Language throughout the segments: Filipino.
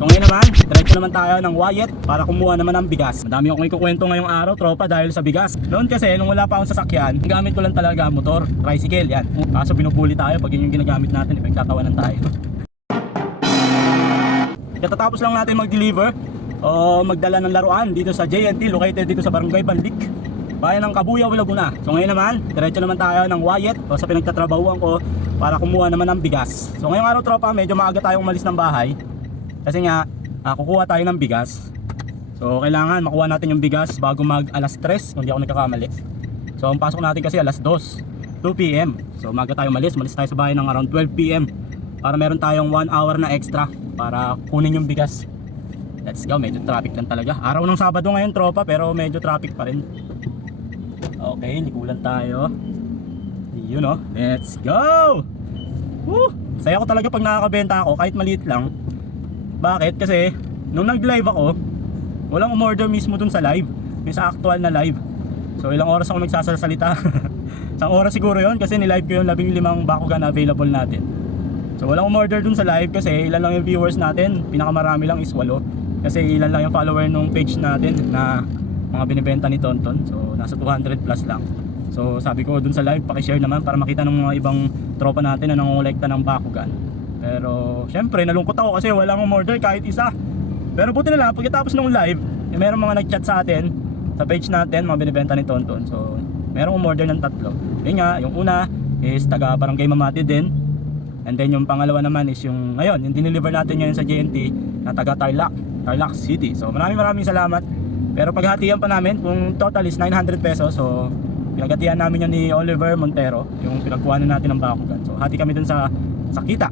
So ngayon naman, diretso naman tayo ng Wyatt para kumuha naman ng bigas. Madami akong ikukwento ngayong araw, tropa, dahil sa bigas. Noon kasi, nung wala pa akong sasakyan, gamit ko lang talaga motor, tricycle, yan. Kaso binubuli tayo pag yun yung ginagamit natin, eh, pagtatawanan tayo. Katatapos lang natin mag-deliver o magdala ng laruan dito sa JNT located dito sa Barangay Bandik bayan ng Kabuyaw, Laguna. So ngayon naman, diretso naman tayo ng Wyatt o sa pinagtatrabahuan ko para kumuha naman ng bigas. So ngayong araw tropa, medyo maaga tayong umalis ng bahay kasi nga ah, kukuha tayo ng bigas. So kailangan makuha natin yung bigas bago mag alas 3 kung di ako nagkakamali. So ang pasok natin kasi alas 2, 2 p.m. So maaga tayo umalis, umalis tayo sa bahay ng around 12 p.m. para meron tayong 1 hour na extra para kunin yung bigas. Let's go, medyo traffic lang talaga. Araw ng Sabado ngayon tropa pero medyo traffic pa rin. Okay, hindi kulang tayo. Yun oh, let's go! Woo! Saya ko talaga pag nakakabenta ako kahit maliit lang. Bakit? Kasi nung nag-live ako, walang umorder mismo dun sa live. Yung sa actual na live. So ilang oras ako nagsasalita. Isang oras siguro yon kasi nilive ko yung labing limang bakugan na available natin. So walang umorder dun sa live kasi ilan lang yung viewers natin. Pinakamarami lang is walo. Kasi ilan lang yung follower nung page natin na mga binibenta ni Tonton. So nasa 200 plus lang. So sabi ko dun sa live, pakishare naman para makita ng mga ibang tropa natin na nangongolekta ng bakugan. Pero syempre nalungkot ako kasi walang umorder kahit isa. Pero buti na lang pagkatapos ng live, eh, merong mga nag-chat sa atin sa page natin, mga binibenta ni Tonton. So merong umorder ng tatlo. Yun nga, yung una is taga Barangay Mamati din. And then yung pangalawa naman is yung ngayon, yung dineliver natin ngayon sa JNT na taga Tarlac, Tarlac City. So maraming maraming salamat. Pero paghatian pa namin, kung total is 900 pesos, so pinaghatian namin yan ni Oliver Montero, yung pinagkuhanan natin ng bakugan. So hati kami dun sa, sa kita.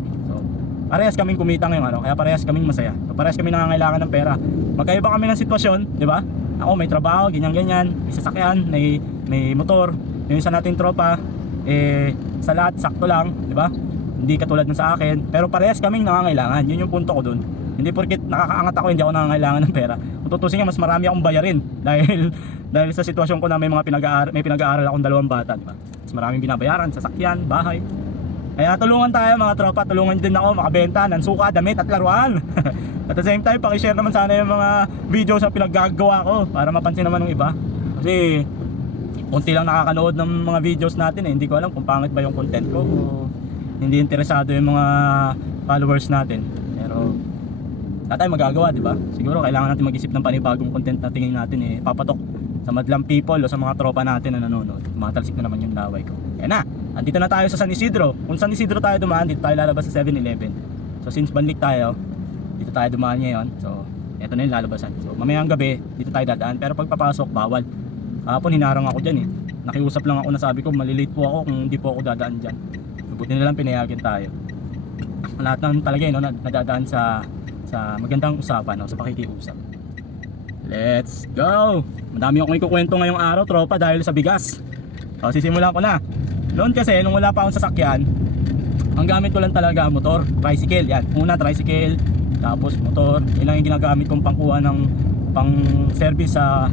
Parehas kaming kumita ngayong ano, kaya parehas kaming masaya. So parehas kami nangangailangan ng pera. Magkaiba kami ng sitwasyon, di ba? Ako may trabaho, ganyan-ganyan, may sasakyan, may, may motor. Yung isa nating tropa, eh, sa lahat, sakto lang, di ba? Hindi katulad ng sa akin. Pero parehas kaming nangangailangan. Yun yung punto ko dun. Hindi porket nakakaangat ako, hindi ako nangangailangan ng pera. Kung tutusin mas marami akong bayarin. Dahil, dahil sa sitwasyon ko na may mga pinag-aaral, may pinag-aaral akong dalawang bata, di ba? Mas maraming binabayaran, sasakyan, bahay. Kaya tulungan tayo mga tropa, tulungan din ako makabenta ng suka, damit at laruan. at the same time, pakishare naman sana yung mga videos na pinaggagawa ko para mapansin naman ng iba. Kasi konti lang nakakanood ng mga videos natin eh. Hindi ko alam kung pangit ba yung content ko o hindi interesado yung mga followers natin. Pero wala tayong magagawa, di ba? Siguro kailangan natin mag-isip ng panibagong content na tingin natin eh, papatok sa madlang people o sa mga tropa natin na nanonood. Matalsik na naman yung laway ko. Kaya na, andito na tayo sa San Isidro. Kung San Isidro tayo dumaan, dito tayo lalabas sa 7-Eleven. So since banlik tayo, dito tayo dumaan ngayon. So, eto na yung lalabasan. So, mamayang gabi, dito tayo dadaan. Pero pag papasok, bawal. Kahapon, hinarang ako dyan eh. Nakiusap lang ako na sabi ko, malilate po ako kung hindi po ako dadaan dyan. Buti na lang pinayagan tayo. Lahat naman talaga eh, no, nad- nadadaan sa sa magandang usapan, no, sa pakikiusap. Let's go! Madami akong ikukwento ngayong araw, tropa, dahil sa bigas. So, sisimulan ko na. Noon kasi, nung wala pa akong sasakyan, ang gamit ko lang talaga motor, tricycle. Yan, una tricycle, tapos motor. Yun lang yung ginagamit kong pangkuha ng pang service sa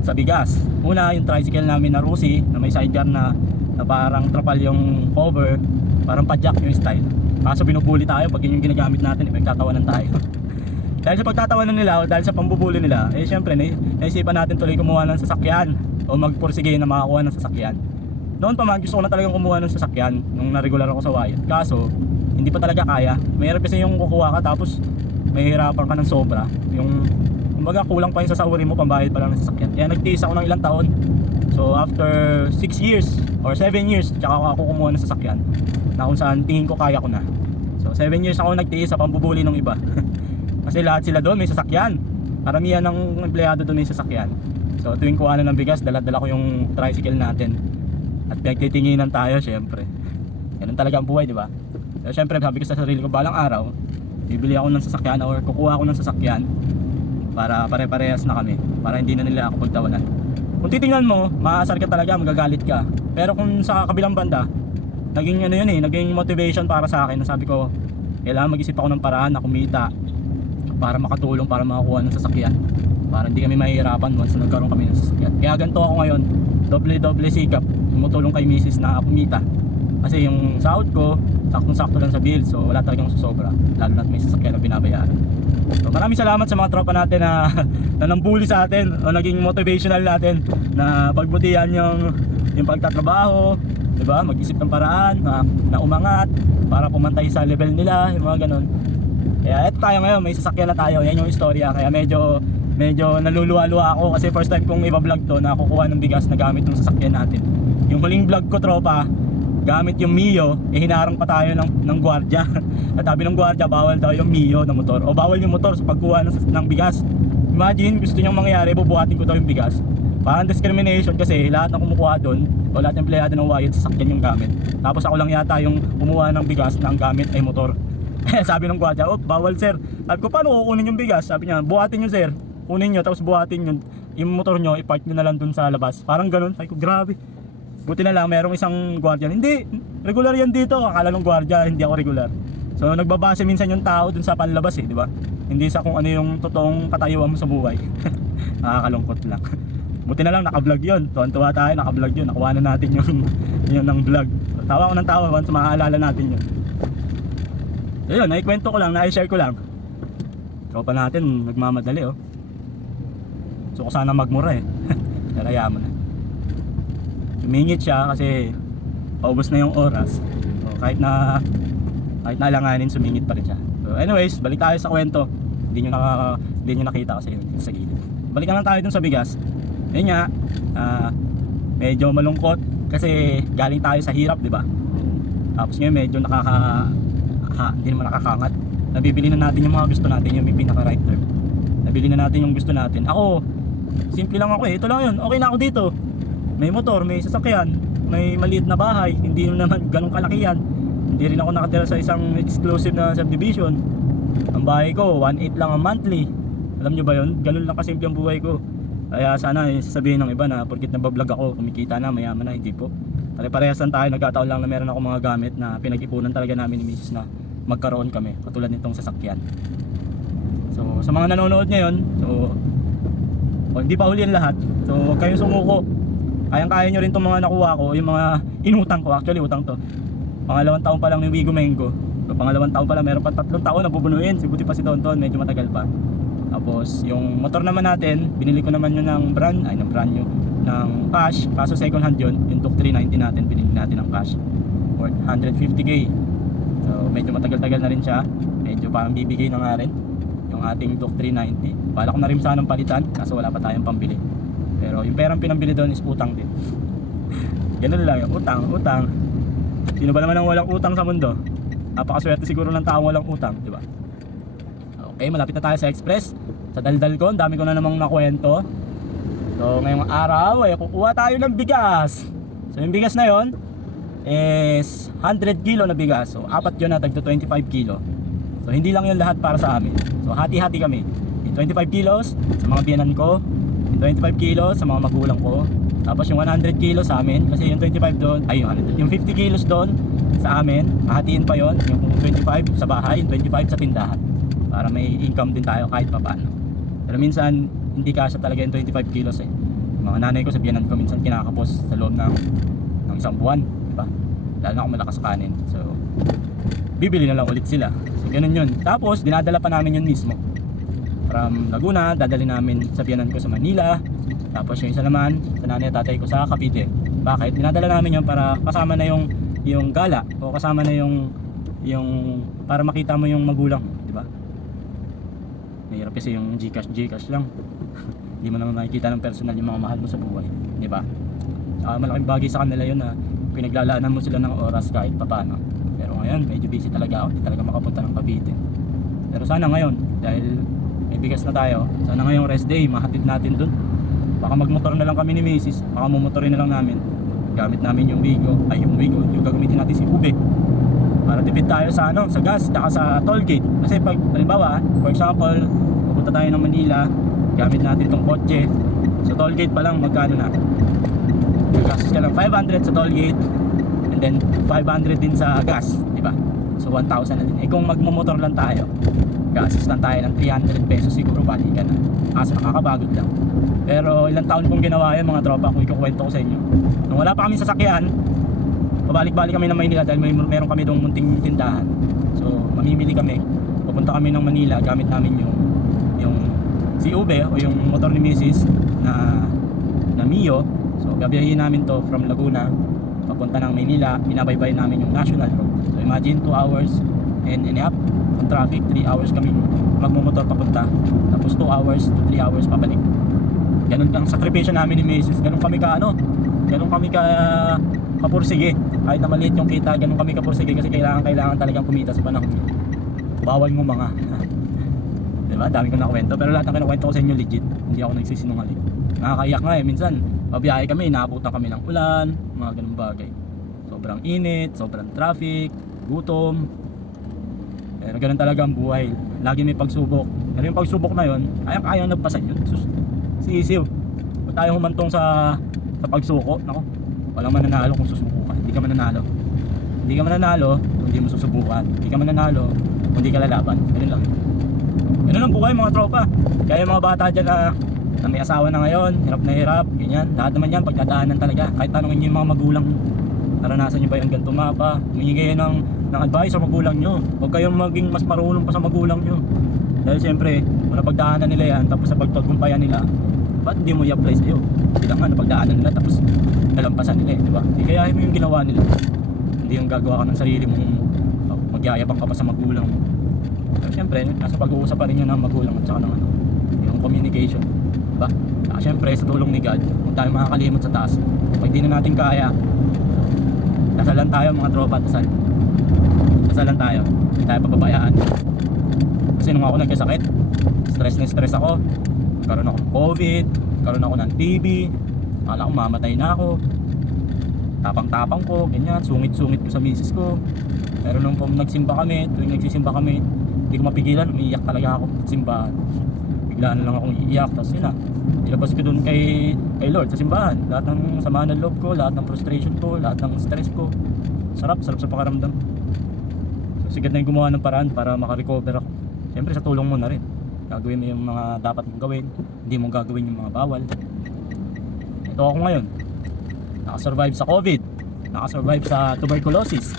sa bigas. Una, yung tricycle namin na Rusi, na may sidecar na, na parang trapal yung cover, parang padjak yung style. Kaso binubuli tayo pag yun yung ginagamit natin, eh, pagtatawanan tayo. dahil sa pagtatawanan nila o dahil sa pambubuli nila, eh syempre na, naisipan natin tuloy kumuha ng sasakyan o magpursige na makakuha ng sasakyan. Noon pa man, gusto ko na talagang kumuha ng sasakyan nung na-regular ako sa Wyatt. Kaso, hindi pa talaga kaya. Mahirap kasi yung kukuha ka tapos mahihirapan ka ng sobra. Yung, kumbaga kulang pa yung sasahurin mo, pambayad pa lang ng sasakyan. Kaya nagtiis ako ng ilang taon. So after 6 years or 7 years, tsaka ako kumuha ng sasakyan na kung saan tingin ko kaya ko na. So 7 years ako nagtiis sa pambubuli ng iba. kasi lahat sila doon may sasakyan. Karamihan ng empleyado doon may sasakyan. So tuwing kuha na ng bigas, dala-dala ko yung tricycle natin. At pinagtitinginan tayo, syempre. Ganun talaga ang buhay, di ba? So, syempre, sabi ko sa sarili ko, balang araw, bibili ako ng sasakyan or kukuha ako ng sasakyan para pare-parehas na kami. Para hindi na nila ako pagtawanan. Kung titingnan mo, maaasar ka talaga, magagalit ka. Pero kung sa kabilang banda, naging ano yun eh, naging motivation para sa akin. Sabi ko, kailangan mag-isip ako ng paraan na kumita para makatulong para makakuha ng sasakyan para hindi kami mahihirapan once na nagkaroon kami ng sasakyan kaya ganito ako ngayon doble-doble sikap tumutulong kay misis na kumita kasi yung sahod ko saktong sakto lang sa bill so wala talagang susobra lalo na may sasakyan na binabayaran So, maraming salamat sa mga tropa natin na, na nambuli sa atin o naging motivational natin na pagbutihan yung, yung pagtatrabaho, di ba? Mag-isip ng paraan na, na umangat para pumantay sa level nila, yung mga ganun. Kaya eto tayo ngayon, may sasakyan na tayo. Yan yung istorya. Kaya medyo medyo naluluwa-luwa ako kasi first time kong i-vlog to na kukuha ng bigas na gamit yung sasakyan natin. Yung huling vlog ko tropa, gamit yung Mio, eh hinarang pa tayo ng, ng gwardiya. At sabi ng gwardiya, bawal daw yung Mio na motor. O bawal yung motor sa pagkuha ng, ng bigas. Imagine, gusto niyang mangyari, bubuhatin ko daw yung bigas. Parang discrimination kasi lahat ng kumukuha doon, o lahat ng empleyado ng Wyatt, sasakyan yung gamit. Tapos ako lang yata yung kumuha ng bigas na ang gamit ay motor. Sabi ng gwardiya, oh, bawal sir. Sabi ko, paano kukunin yung bigas? Sabi niya, buhatin nyo sir. Kunin nyo, tapos buhatin yun. Yung motor nyo, ipark nyo na lang dun sa labas. Parang ganun. Sabi ko, grabe. Buti na lang, merong isang gwardiya. Hindi, regular yan dito. Akala ng gwardiya, hindi ako regular. So, nagbabase minsan yung tao dun sa panlabas eh, di ba? Hindi sa kung ano yung totoong katayuan mo sa buhay. Nakakalungkot lang. Buti na lang, naka-vlog yun. Tuwan-tuwa tayo, naka-vlog yun. Nakuha na natin yung, yun ng vlog. Tawa ko ng tawa once maaalala natin yun. Ayun, naikwento ko lang, na-share ko lang. Tropa natin, nagmamadali oh. So ko sana magmura eh. Kaya mo na. Sumingit siya kasi paubos na yung oras. So kahit na kahit nalanganin sumingit pa rin siya. So anyways, balik tayo sa kwento. Hindi nyo, naka, hindi nyo nakita kasi yun sa gilid. Balikan lang tayo dun sa bigas. Ayun nga, ah, medyo malungkot kasi galing tayo sa hirap, di ba? Tapos ngayon medyo nakaka ha, hindi naman nakakangat. Nabibili na natin yung mga gusto natin, yung may pinaka right term. Nabili na natin yung gusto natin. Ako, simple lang ako eh. Ito lang yun. Okay na ako dito. May motor, may sasakyan, may maliit na bahay. Hindi naman ganun kalaki yan. Hindi rin ako nakatira sa isang exclusive na subdivision. Ang bahay ko, 1.8 lang ang monthly. Alam nyo ba yun? Ganun lang kasimple ang buhay ko. Kaya sana eh, sasabihin ng iba na porkit nabablog ako, kumikita na, mayaman na, hindi po. Pare-parehas lang tayo, nagkataon lang na meron ako mga gamit na pinag-ipunan talaga namin ni Mrs. na magkaroon kami, katulad nitong sasakyan. So, sa mga nanonood ngayon, so, o, hindi pa huli ang lahat. So, huwag kayong sumuko. Kayang-kaya nyo rin itong mga nakuha ko, yung mga inutang ko, actually utang to. Pangalawang taon pa lang ni Wigo Mengo. So, pangalawang taon pa lang, meron pa tatlong taon na bubunuin. Si buti pa si Tonton, medyo matagal pa. Tapos, yung motor naman natin, binili ko naman yun ng brand, ay ng brand new, ng cash. Kaso second hand yun, yung Tok 390 natin, binili natin ng cash. Worth 150k. So, medyo matagal-tagal na rin siya. Medyo parang bibigay na nga rin yung ating Tok 390. Bala ko na rin sanang palitan, kaso wala pa tayong pambili. Pero yung perang pinambili doon is utang din. Ganun lang yung utang, utang. Sino ba naman ang walang utang sa mundo? Napakaswerte siguro ng taong walang utang, di ba? Okay, malapit na tayo sa express. Sa daldal ko, ang dami ko na namang nakwento. So, ngayong araw, ay kukuha tayo ng bigas. So, yung bigas na yon is 100 kilo na bigas. So, apat yun na tagto 25 kilo. So, hindi lang yun lahat para sa amin. So, hati-hati kami. Yung 25 kilos sa mga biyanan ko. Yung 25 kilos sa mga magulang ko. Tapos yung 100 kilos sa amin. Kasi yung 25 doon, ay yung 100. Yung 50 kilos doon sa amin. Hahatiin pa yon Yung 25 sa bahay, yung 25 sa tindahan. Para may income din tayo kahit pa paano. Pero minsan, hindi kasya talaga yung 25 kilos eh. Mga nanay ko sa biyanan ko minsan kinakapos sa loob ng, ng isang buwan. Diba? Lalo na ako malakas kanin. So, bibili na lang ulit sila. Ganun yun. Tapos, dinadala pa namin yun mismo. From Laguna, dadali namin sa biyanan ko sa Manila. Tapos yung isa naman, sa nanay at tatay ko sa Cavite. Bakit? Dinadala namin yun para kasama na yung yung gala o kasama na yung yung para makita mo yung magulang, di ba? Mahirap kasi yung Gcash, Gcash lang. Hindi mo naman makikita ng personal yung mga mahal mo sa buhay, di ba? Saka malaking bagay sa kanila yun na pinaglalaanan mo sila ng oras kahit papano. Pero ngayon, medyo busy talaga ako, hindi talaga makapunta ng Cavite. Pero sana ngayon, dahil may bigas na tayo, sana ngayong rest day, mahatid natin dun. Baka magmotor na lang kami ni Macy's, baka mumotorin na lang namin. Gamit namin yung Wigo, ay yung Wigo, yung gagamitin natin si Ube. Para tipid tayo sa ano, sa gas, tsaka sa toll gate. Kasi pag, halimbawa, for example, pupunta tayo ng Manila, gamit natin itong kotse, sa toll gate pa lang, magkano na? Gagastos ka ng 500 sa toll gate, and then 500 din sa gas, di ba? So 1,000 na din. Eh kung magmumotor lang tayo, gastos lang tayo ng 300 pesos siguro balikan na. Kaso nakakabagod lang. Pero ilang taon kong ginawa yun mga tropa kung ikukwento ko sa inyo. Nung wala pa kami sasakyan, pabalik-balik kami ng Maynila dahil may meron kami doong munting tindahan. So mamimili kami. papunta kami ng Manila, gamit namin yung yung si Ube o yung motor ni Mrs. na na Mio. So gabiyahin namin to from Laguna papunta ng Manila, binabaybay namin yung national road. So imagine 2 hours and and a half ng traffic, 3 hours kami magmumotor papunta. Tapos 2 hours to 3 hours pabalik. Ganun ang sakripisyo namin ni Mrs. Ganun kami ka ano, ganun kami ka kapursige. Kahit na maliit yung kita, ganun kami kapursige kasi kailangan kailangan talagang kumita sa panahon. Bawal mo mga. diba? Dami kong nakwento. Pero lahat ng kinukwento ko sa inyo legit. Hindi ako nagsisinungaling. Nakakaiyak nga eh. Minsan, pabiyahe kami, naabutan kami ng ulan, mga ganun bagay. Sobrang init, sobrang traffic, gutom. Pero ganun talaga ang buhay. Lagi may pagsubok. Pero yung pagsubok na yun, kaya kaya nagpasan yun. Sus, sisiw. Huwag tayo humantong sa sa pagsuko. Nako, walang mananalo kung susuko ka. Hindi ka mananalo. Hindi ka mananalo kung hindi mo susubukan. Hindi ka mananalo kung hindi ka lalaban. Ganun lang. Ganun ang buhay mga tropa. Kaya mga bata dyan na, na may asawa na ngayon, hirap na hirap, ganyan. Lahat naman yan, pagdadaanan talaga. Kahit tanongin nyo yung mga magulang. Naranasan nyo ba yung ganito mapa? Humingi kayo ng, ng advice sa magulang nyo. Huwag kayong maging mas marunong pa sa magulang nyo. Dahil siyempre, kung napagdaanan nila yan, tapos sa pagtagumpayan nila, ba't hindi mo i-apply sa'yo? Lang nga napagdaanan nila, tapos nalampasan nila eh, di ba? Kaya mo yung ginawa nila. Hindi yung gagawa ka ng sarili mong oh, magyayabang ka pa sa magulang mo. Pero siyempre, nasa pag-uusap pa rin yun ng magulang at saka ng ano, yung communication. Diba? Saka siyempre, sa tulong ni God, kung tayo makakalimot sa taas, pag di na natin kaya, dasalan tayo mga tropa, dasal. Dasalan tayo. Hindi tayo pababayaan. Kasi nung ako nagkasakit, stress na stress ako. Karoon ako ng COVID, karoon ako ng TB, akala ko mamatay na ako. Tapang-tapang ko, ganyan, sungit-sungit ko sa misis ko. Pero nung nagsimba kami, tuwing nagsisimba kami, hindi ko mapigilan, umiiyak talaga ako sa simbahan. Biglaan lang akong iiyak, tapos yun na. Ilabas ko dun kay, kay Lord sa simbahan. Lahat ng sama ng loob ko, lahat ng frustration ko, lahat ng stress ko. Sarap, sarap sa pakaramdam. So sigad na yung gumawa ng paraan para makarecover ako. Siyempre sa tulong mo na rin. Gagawin mo yung mga dapat mong gawin, hindi mo gagawin yung mga bawal. Ito ako ngayon. Nakasurvive sa COVID. Nakasurvive sa tuberculosis.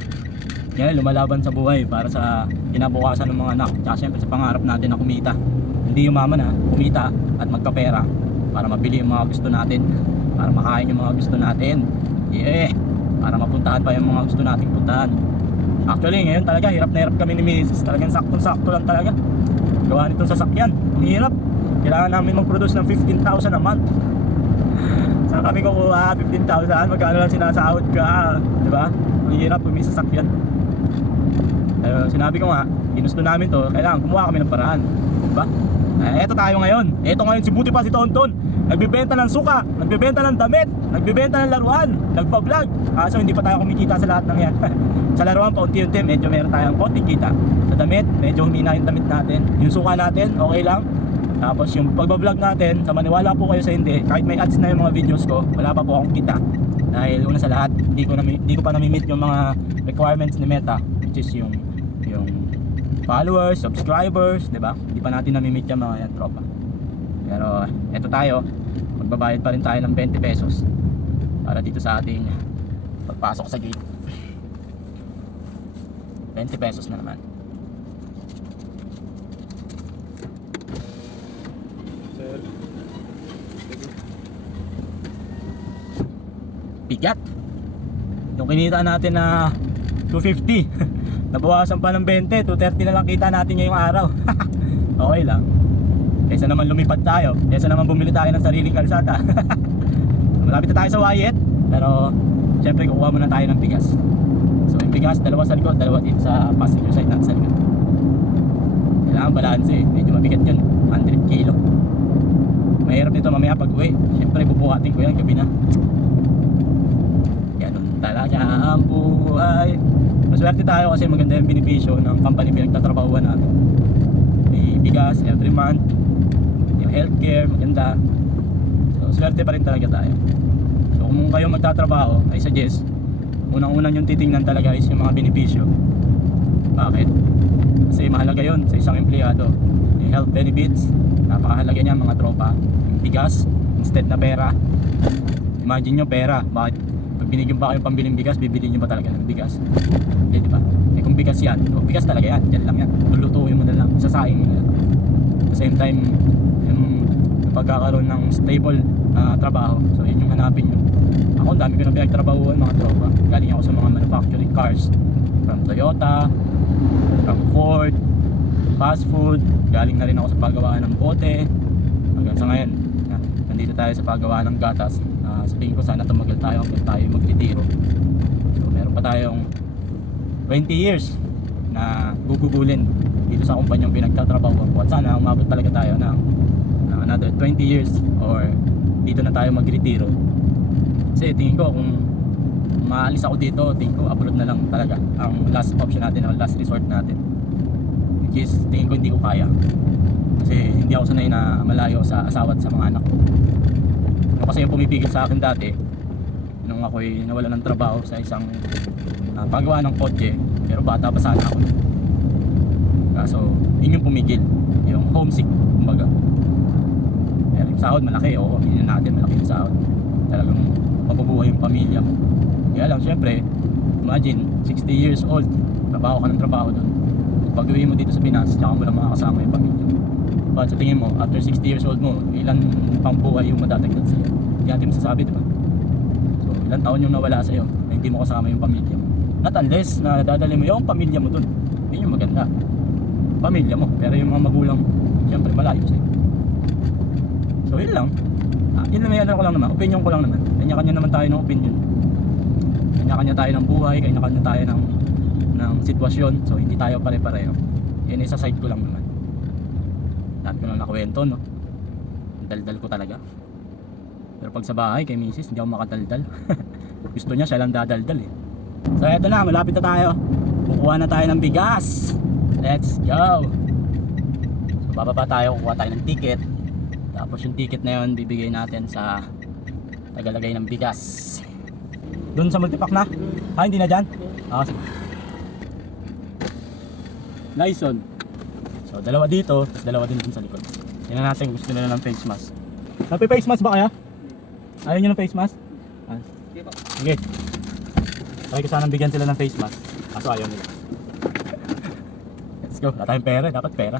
Yan, lumalaban sa buhay para sa kinabukasan ng mga anak. Tsaka syempre sa pangarap natin na kumita. Hindi yumaman na, kumita at magkapera para mabili yung mga gusto natin. Para makain yung mga gusto natin. Yeah! Para mapuntahan pa yung mga gusto nating puntahan. Actually, ngayon talaga, hirap na hirap kami ni Mrs. Talagang saktong-sakto lang talaga. Gawa nitong sasakyan. Ang hirap. Kailangan namin mag-produce ng 15,000 a month. Saan kami kukuha 15,000? Magkano lang sinasahod ka? Di ba? Ang hirap kung may sasakyan. Pero sinabi ko nga, ginusto namin to, kailangan kumuha kami ng paraan. Di ba? Eh, eto tayo ngayon. Eto ngayon si Buti pa si Tonton. Nagbibenta ng suka, nagbibenta ng damit, nagbibenta ng laruan, nagpa-vlog. Kaso hindi pa tayo kumikita sa lahat ng yan. sa laruan, paunti-unti, medyo meron tayong konting kita. Sa damit, medyo humina yung damit natin. Yung suka natin, okay lang. Tapos yung pagbablog natin, sa maniwala po kayo sa hindi, kahit may ads na yung mga videos ko, wala pa po akong kita. Dahil una sa lahat, hindi ko, nami, hindi ko pa nami-meet yung mga requirements ni Meta, which is yung yung followers, subscribers, 'di ba? Hindi pa natin nami-meet yung mga yan, tropa. Pero eto tayo, magbabayad pa rin tayo ng 20 pesos para dito sa ating pagpasok sa gate. 20 pesos na naman. Sir, bigat. Yung kinita natin na 250, nabawasan pa ng 20, 230 na lang kita natin ngayong araw. okay lang. Kaysa naman lumipad tayo, kaysa naman bumili tayo ng sariling kalsada. Malapit na tayo sa Wyatt, pero syempre kukuha muna tayo ng bigas. So yung bigas, dalawa sa likod, dalawa dito sa passenger side natin sa likod. Kailangan balance eh, medyo mabigat yun, 100 kilo. Mahirap nito mamaya pag uwi. Syempre bubuhatin ko yan gabi na. Ganun talaga ang buhay. Maswerte tayo kasi maganda yung benepisyo ng company pinagtatrabahuan natin. May bigas every month. Yung healthcare, maganda. So, swerte pa rin talaga tayo. So, kung kayo magtatrabaho, I suggest, unang-unang yung titingnan talaga is yung mga benepisyo. Bakit? Kasi mahalaga yon sa isang empleyado. Yung health benefits, napakahalaga niya mga tropa. Yung bigas, instead na pera. Imagine nyo pera, bakit? Binigyan pa kayong pambiling bigas, bibili nyo ba talaga ng bigas? Hindi, di ba? Eh kung bigas yan, o bigas talaga yan, yan lang yan. Lulutuin mo na lang. isasaing nila. At the same time, yung pagkakaroon ng stable na trabaho. So yun yung hanapin nyo. Ako, dami ko na pinagtrabahuan mga tropa. Galing ako sa mga manufacturing cars. From Toyota, from Ford, fast food. Galing na rin ako sa paggawa ng bote. Hanggang sa ngayon, na- nandito tayo sa paggawa ng gatas. Uh, sabihin ko sana tumagal tayo hanggang tayo magtitiro. So meron pa tayong 20 years na gugugulin dito sa kumpanyang pinagtatrabaho ko. At sana umabot talaga tayo ng another 20 years or dito na tayo magretiro. Kasi tingin ko kung maalis ako dito, tingin ko abroad na lang talaga ang last option natin, ang last resort natin. Which is tingin ko hindi ko kaya. Kasi hindi ako sanay na malayo sa asawa at sa mga anak ko. Ano kasi yung pumipigil sa akin dati, nung ako'y nawala ng trabaho sa isang uh, paggawa ng kotse, pero bata pa sana ako. Kaso, yun yung pumigil, yung homesick, kumbaga. Pero yung sahod malaki, oo, yun natin, malaki yung sahod. Talagang mabubuhay yung pamilya mo. Kaya lang, syempre, imagine, 60 years old, trabaho ka ng trabaho doon. Pag mo dito sa Pinas, tsaka mo lang makakasama yung pamilya mo. But sa tingin mo, after 60 years old mo, ilan pang buhay yung madadagdag sa'yo? Hindi natin masasabi, di ba? So, ilang taon yung nawala sa'yo na hindi mo kasama yung pamilya mo. Not unless na dadali mo yung pamilya mo dun. Yun yung maganda. Pamilya mo. Pero yung mga magulang mo, syempre malayo sa'yo. So, yun lang. Ah, yun lang, ano ko lang naman. Opinion ko lang naman. Kanya-kanya naman tayo ng opinion. Kanya-kanya tayo ng buhay, kanya-kanya tayo ng, ng sitwasyon. So, hindi tayo pare-pareho. Yan isa side ko lang naman. Dami ko lang nakwento, no? Daldal ko talaga. Pero pag sa bahay, kay misis, hindi ako makadaldal. Gusto niya, siya lang dadaldal eh. So, eto na, malapit na tayo. Kukuha na tayo ng bigas. Let's go! So, bababa tayo, kukuha tayo ng ticket. Tapos yung ticket na yun, bibigay natin sa tagalagay ng bigas. Doon sa multipack na? Ah, hindi na dyan? Ah, sige. Lyson. So, dalawa dito, tapos dalawa din dun sa likod. Tingnan natin gusto nila ng face mask. Happy face mask ba kaya? Ayaw nyo ng face mask? Ah. Sige. Try ko sanang bigyan sila ng face mask. Kaso ayaw nila. Let's go. Wala tayong pera. Dapat pera.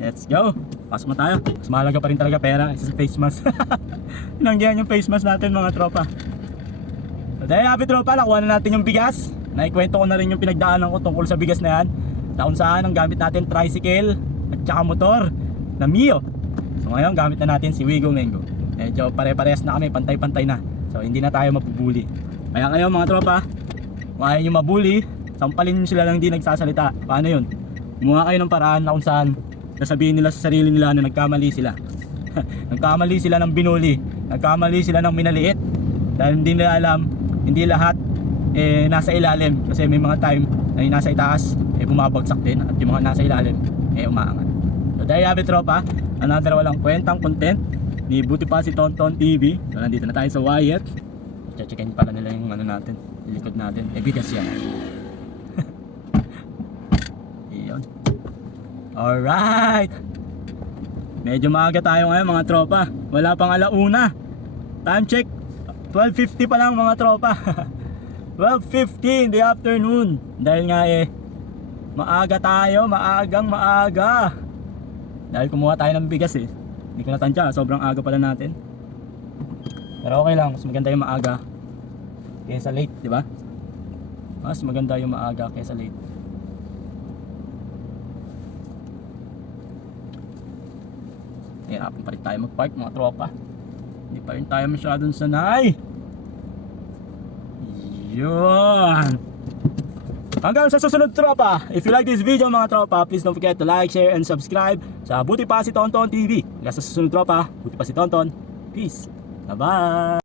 Let's go. Pasok na tayo. Mas mahalaga pa rin talaga pera isa sa face mask. Nanggihan yung face mask natin mga tropa. So dahil happy tropa, nakuha na natin yung bigas. Naikwento ko na rin yung pinagdaanan ko tungkol sa bigas na yan. Taon saan ang gamit natin tricycle at saka motor na Mio. So ngayon gamit na natin si Wigo Mengo. Medyo pare-parehas na kami, pantay-pantay na. So hindi na tayo mapubuli. Kaya kayo mga tropa, kung ayaw nyo mabuli, sampalin nyo sila lang di nagsasalita. Paano yun? Gumawa kayo ng paraan na kung saan sasabihin nila sa sarili nila na nagkamali sila. nagkamali sila ng binuli. Nagkamali sila ng minaliit. Dahil hindi nila alam, hindi lahat eh, nasa ilalim. Kasi may mga time na yung nasa itaas, eh, bumabagsak din. At yung mga nasa ilalim, eh, umaangat. So dahil happy tropa, another walang kwentang content ni Buti pa si Tonton TV. So nandito na tayo sa Wyatt. Checkin pala nila yung ano natin, likod natin. Eh bigas yan. Iyon. Alright. Medyo maaga tayo ngayon mga tropa. Wala pang alauna. Time check. 12.50 pa lang mga tropa. 12.50 in the afternoon. Dahil nga eh, maaga tayo, maagang maaga. Dahil kumuha tayo ng bigas eh. Hindi ko natansya, sobrang aga pala natin. Pero okay lang, mas maganda yung maaga kaysa late, di ba? Mas maganda yung maaga kaysa late. Hirapan pa rin tayo mag-park mga tropa. Hindi pa rin tayo masyadong sanay. Yun. Hanggang sa susunod tropa. If you like this video mga tropa, please don't forget to like, share, and subscribe sa Buti Pa Si Tonton TV. Hanggang sa susunod tropa, Buti Pa Si Tonton. Peace. Bye-bye.